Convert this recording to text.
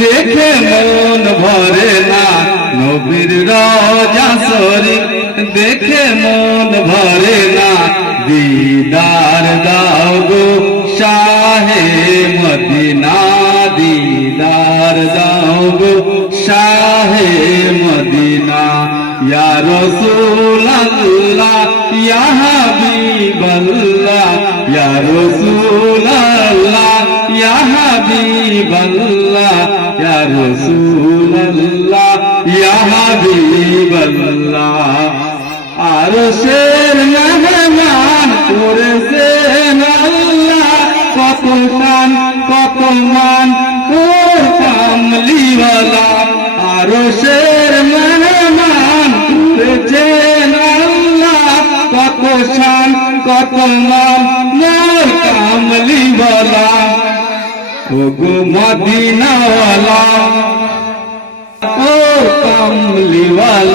দেখে মন ভরে না নবীর রওজা শরীফ দেখে মন ভরে না দিদার দাও গো শাহে মদিনা দিদার দাও গো শাহে মদিনা ইয়া রাসূলুল্লাহ ইয়া হাবিবাল্লাহ ইয়া রাসূলুল্লাহ ইয়া হাবিবাল্লাহ ইয়া রাসূলুল্লাহ ইয়া হাবিবাল্লাহ আরশের মেহমান করেছেন আল্লাহ কত শান কত মান ও কামলিওয়ালা আরশের মেহমান করেছেন আল্লাহ কত শান কত মান মোর কামলিওয়ালা ও গো মদিনাওয়ালা ও কামলিওয়ালা